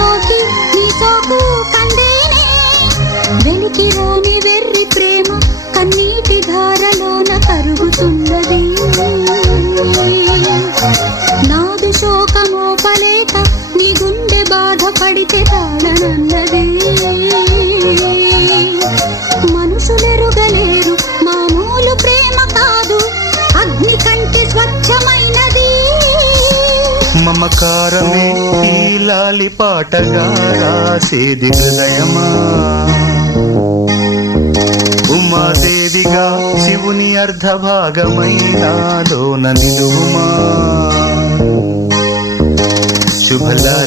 సోకి నీ సోకు కందేనే వెలికి రాని వెర్రి ప్రేమ కన్నీటి ధారలోన కరుగుతున్నది నాదు శోకమోపలేక నీ గుండె బాధపడితే తాళనన్నది మనుషులెరుగలేరు మామూలు ప్రేమ కాదు అగ్ని కంటే స్వచ్ఛమైనది మమకారమే ఈ లాలి పాటగా రాసేది హృదయమా ఉమాదేవిగా శివుని అర్ధభాగమైనాలోన నిలువుమా శుభలాలి